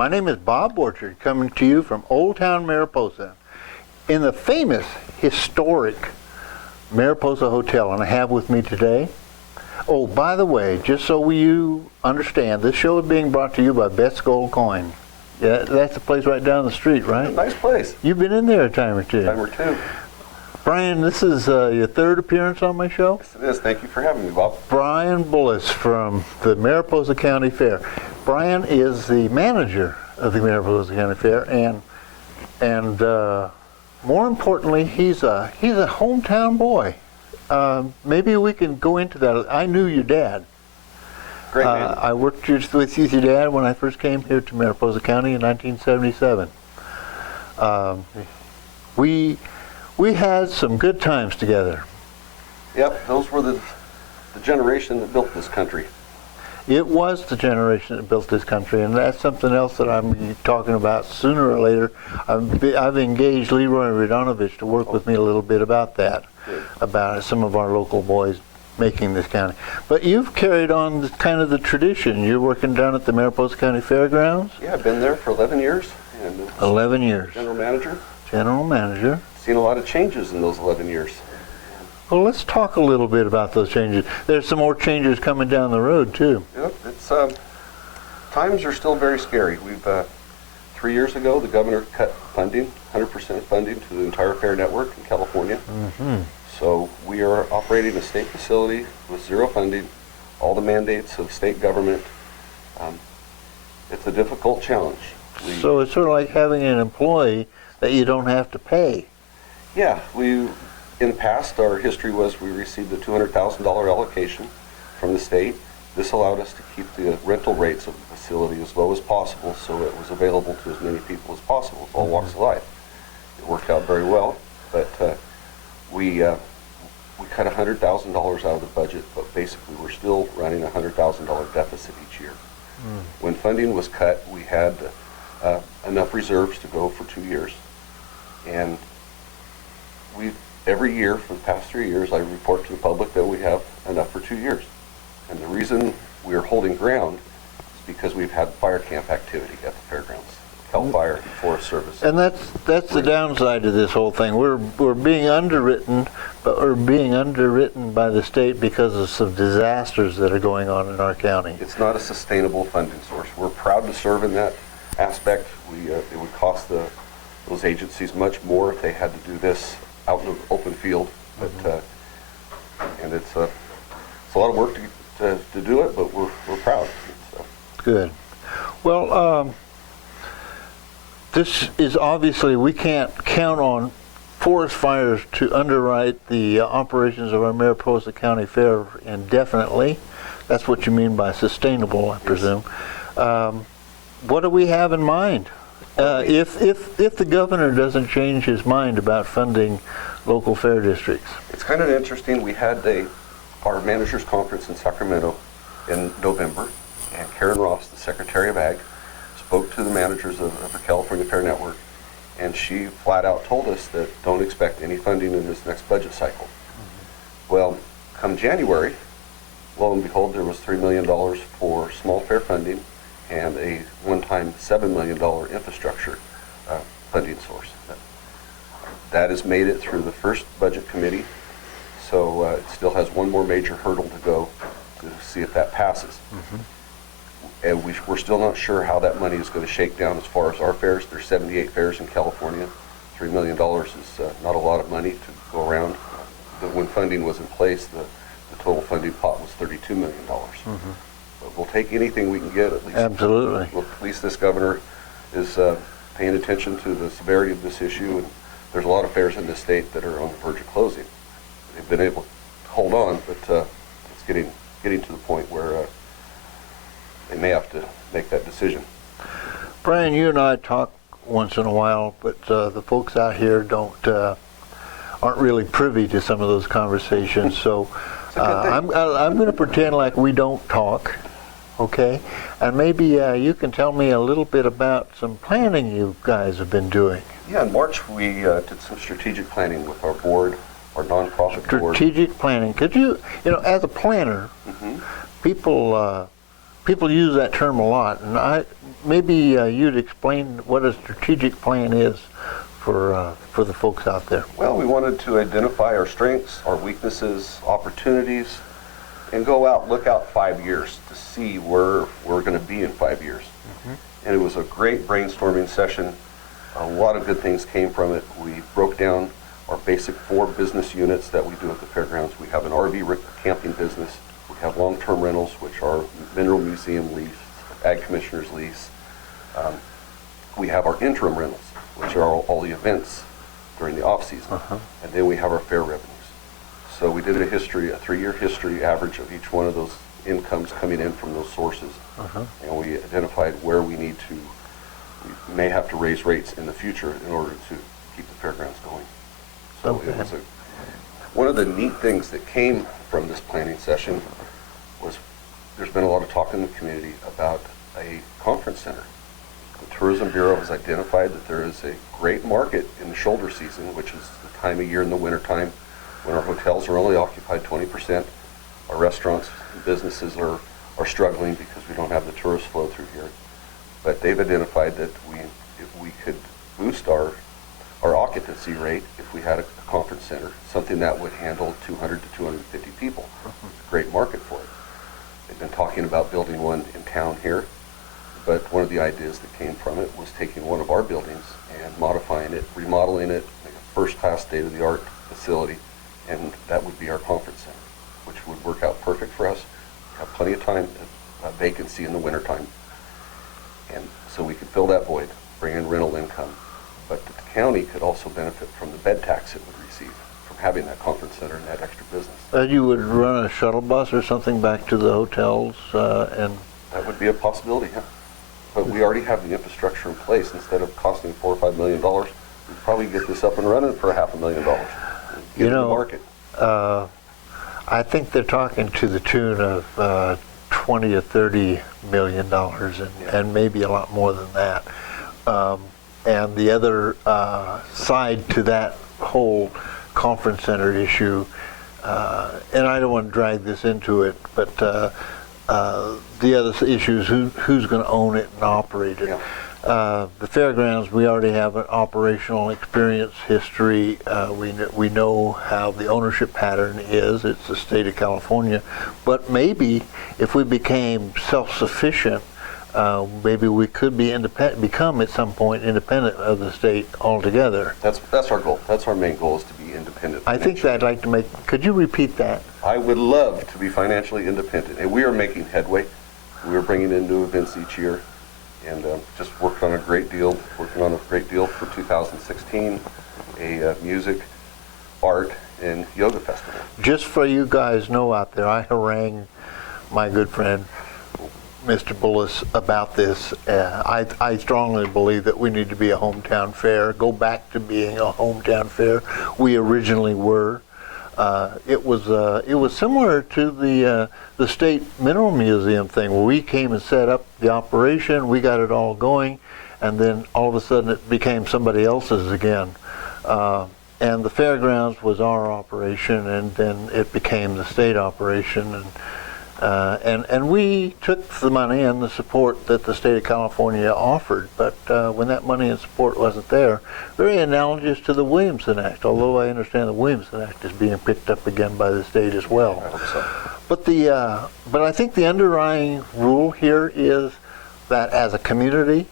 My name is Bob Borchard, coming to you from Old Town Mariposa in the famous, historic Mariposa Hotel. And I have with me today, oh, by the way, just so you understand, this show is being brought to you by Beth's Gold Coin. Yeah, that's the place right down the street, right? Nice place. You've been in there a time or two. Time or two. Brian, this is your third appearance on my show? Yes, it is. Thank you for having me, Bob. Brian Bullis from the Mariposa County Fair. Brian is the manager of the Mariposa County Fair, and more importantly, he's a hometown boy. Maybe we can go into that. I knew your dad. Great man. I worked with your dad when I first came here to Mariposa County in 1977. We had some good times together. Yep, those were the generation that built this country. It was the generation that built this country, and that's something else that I'm talking about sooner or later. I've engaged Leroy Radonovich to work with me a little bit about that, about some of our local boys making this county. But you've carried on kind of the tradition. You're working down at the Mariposa County Fairgrounds? Yeah, I've been there for 11 years. And 11 years. General manager. General manager. Seen a lot of changes in those 11 years. Well, let's talk a little bit about those changes. There's some more changes coming down the road, too. Yep, it's times are still very scary. We've 3 years ago, the governor cut funding, 100% funding to the entire fair network in California. Mm-hmm. So we are operating a state facility with zero funding, all the mandates of state government. It's a difficult challenge. So it's sort of like having an employee that you don't have to pay. Yeah, in the past, our history was we received a $200,000 allocation from the state. This allowed us to keep the rental rates of the facility as low as possible, so it was available to as many people as possible, all walks of life. It worked out very well, but we cut $100,000 out of the budget, but basically we're still running a $100,000 deficit each year. When funding was cut, we had enough reserves to go for 2 years, and every year for the past 3 years, I report to the public that we have enough for 2 years. And the reason we're holding ground is because we've had fire camp activity at the fairgrounds, Cal Fire and Forest Service. And that's the downside to this whole thing. We're being underwritten, but we're being underwritten by the state because of some disasters that are going on in our county. It's not a sustainable funding source. We're proud to serve in that aspect. It would cost those agencies much more if they had to do this out in the open field, but and it's a lot of work to do it, but we're proud. So. Good. Well, this is obviously, we can't count on forest fires to underwrite the operations of our Mariposa County Fair indefinitely. That's what you mean by sustainable, I presume. What do we have in mind? If the governor doesn't change his mind about funding local fair districts? It's kind of interesting. We had our managers conference in Sacramento in November, and Karen Ross, the Secretary of Ag, spoke to the managers of the California Fair Network, and she flat out told us that don't expect any funding in this next budget cycle. Well, come January, lo and behold, there was $3 million for small fair funding and a one-time $7 million infrastructure funding source. That has made it through the first budget committee, so it still has one more major hurdle to go to see if that passes. And we're still not sure how that money is going to shake down as far as our fairs. There's 78 fairs in California. $3 million is not a lot of money to go around. When funding was in place, the total funding pot was $32 million. But we'll take anything we can get, at least. Absolutely. At least this governor is paying attention to the severity of this issue, and there's a lot of fairs in this state that are on the verge of closing. They've been able to hold on, but it's getting to the point where they may have to make that decision. Brian, you and I talk once in a while, but the folks out here aren't really privy to some of those conversations. So I'm going to pretend like we don't talk, okay? And maybe you can tell me a little bit about some planning you guys have been doing. Yeah, in March we did some strategic planning with our board, our nonprofit board. Strategic planning. Could you, as a planner, people people use that term a lot, and maybe you'd explain what a strategic plan is for the folks out there. Well, we wanted to identify our strengths, our weaknesses, opportunities, and go out, look out 5 years to see where we're going to be in 5 years. And it was a great brainstorming session. A lot of good things came from it. We broke down our basic 4 business units that we do at the fairgrounds. We have an RV camping business. We have long-term rentals, which are mineral museum lease, ag commissioner's lease. We have our interim rentals, which are all the events during the off-season. And then we have our fair revenues. So we did a 3-year history average of each one of those incomes coming in from those sources. And we identified where we may have to raise rates in the future in order to keep the fairgrounds going. So it was one of the neat things that came from this planning session was there's been a lot of talk in the community about a conference center. The Tourism Bureau has identified that there is a great market in the shoulder season, which is the time of year in the wintertime when our hotels are only occupied 20%. Our restaurants and businesses are struggling because we don't have the tourist flow through here. But they've identified that if we could boost our occupancy rate if we had a conference center, something that would handle 200 to 250 people. It's a great market for it. They've been talking about building one in town here, but one of the ideas that came from it was taking one of our buildings and modifying it, remodeling it, make a first-class state-of-the-art facility, and that would be our conference center, which would work out perfect for us. We have plenty of time, vacancy in the wintertime, and so we could fill that void, bring in rental income, but the county could also benefit from the bed tax it would receive from having that conference center and that extra business. You would run a shuttle bus or something back to the hotels and... That would be a possibility, yeah. But we already have the infrastructure in place. Instead of costing $4 or $5 million, we'd probably get this up and running for $500,000. Get in the market. I think they're talking to the tune of 20 or 30 million dollars, and maybe a lot more than that. And the other side to that whole conference center issue, and I don't want to drag this into it, but the other issue is who's going to own it and operate it. Yeah. The fairgrounds, we already have an operational experience history. We know how the ownership pattern is. It's the state of California. But maybe if we became self-sufficient, maybe we could be become at some point independent of the state altogether. That's our goal. That's our main goal, is to be independent. I think that I'd like to make, could you repeat that? I would love to be financially independent, and we are making headway. We are bringing in new events each year, and just working on a great deal for 2016, a music, art, and yoga festival. Just for you guys know out there, I harangued my good friend Mr. Bullis about this. I strongly believe that we need to be a hometown fair, go back to being a hometown fair. We originally were. It was similar to the State Mineral Museum thing, where we came and set up the operation, we got it all going, and then all of a sudden it became somebody else's again. And the fairgrounds was our operation, and then it became the state operation, and we took the money and the support that the state of California offered, but when that money and support wasn't there, very analogous to the Williamson Act, although I understand the Williamson Act is being picked up again by the state as well. I hope so. But I think the underlying rule here is that as a community,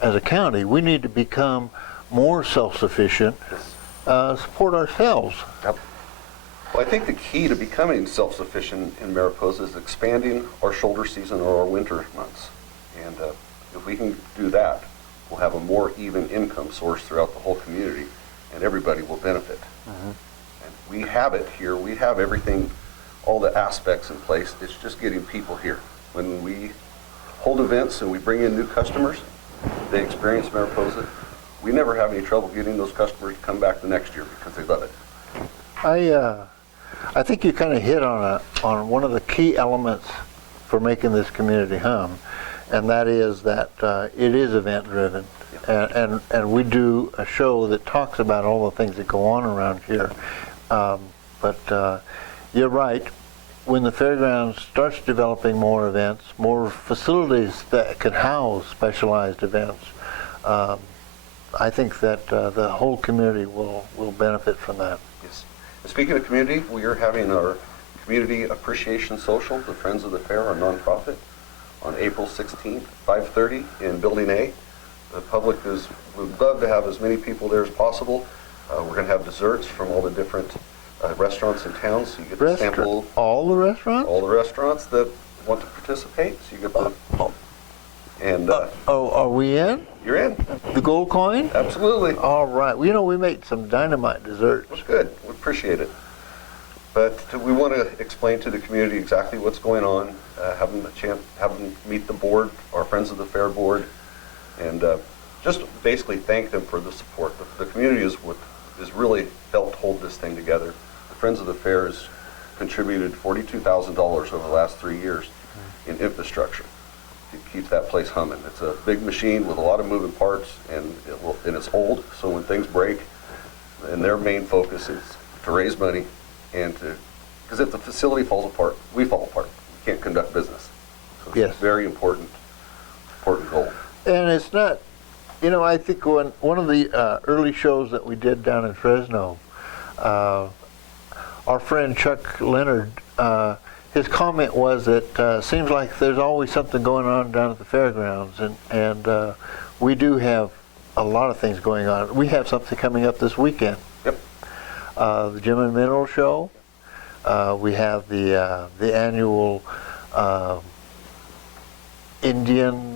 as a county, we need to become more self-sufficient, support ourselves. Yep. Well, I think the key to becoming self-sufficient in Mariposa is expanding our shoulder season or our winter months. And if we can do that, we'll have a more even income source throughout the whole community, and everybody will benefit. And we have it here. We have everything, all the aspects in place. It's just getting people here. When we hold events and we bring in new customers, they experience Mariposa. We never have any trouble getting those customers to come back the next year because they love it. I think you kind of hit on one of the key elements for making this community hum, and that is that it is event driven, and we do a show that talks about all the things that go on around here. But you're right. when the fairgrounds starts developing more events, more facilities that can house specialized events, I think that the whole community will benefit from that. Yes. And speaking of community, we are having our Community Appreciation Social, the Friends of the Fair, our nonprofit, on April 16th, 5:30 in Building A. The public would love to have as many people there as possible. We're going to have desserts from all the different restaurants in town, so you get to sample all the restaurants? all the restaurants that want to participate. So you get to, and are we in? you're in. The gold coin? Absolutely. All right. Well, you know, we made some dynamite desserts. It was good. We appreciate it. But we want to explain to the community exactly what's going on, have them meet the board, our Friends of the Fair board, and just basically thank them for the support. The community is what has really helped hold this thing together. The Friends of the Fair has contributed $42,000 over the last 3 years in infrastructure to keep that place humming. It's a big machine with a lot of moving parts, and it's old, so when things break, and their main focus is to raise money and because if the facility falls apart, we fall apart. We can't conduct business. So it's Yes. a very important goal. And it's not, you know, I think when one of the early shows that we did down in Fresno, our friend Chuck Leonard, his comment was that seems like there's always something going on down at the fairgrounds, and we do have a lot of things going on. We have something coming up this weekend. Yep. The Gem and Mineral Show. We have the annual Indian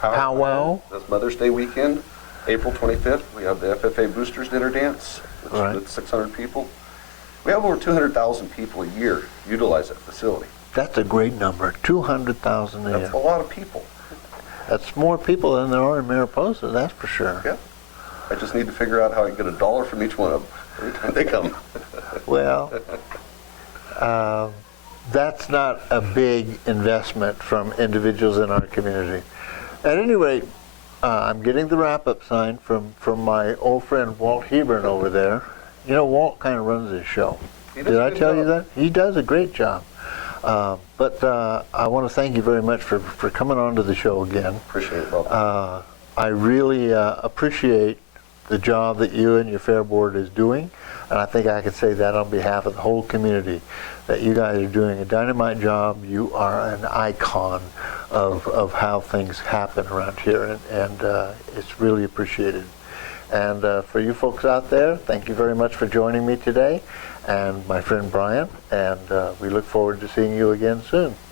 powwow. That's Mother's Day weekend, April 25th. We have the FFA Boosters Dinner Dance, which Right. is 600 people. We have over 200,000 people a year utilize that facility. That's a great number, 200,000 a That's year. a lot of people. That's more people than there are in Mariposa, that's for sure. Yeah. I just need to figure out how I can get $1 from each one of them every time they come. Well, that's not a big investment from individuals in our community. At any rate, I'm getting the wrap-up sign from my old friend Walt Hebron over there. You know, Walt kind of runs this show. He does Did a I good tell you job. that? He does a great job. But I want to thank you very much for coming on to the show again. Appreciate it, Bob. I really appreciate the job that you and your fair board is doing, and I think I can say that on behalf of the whole community, that you guys are doing a dynamite job. You are an icon of how things happen around here, and it's really appreciated. And for you folks out there, thank you very much for joining me today, and my friend Brian, and we look forward to seeing you again soon.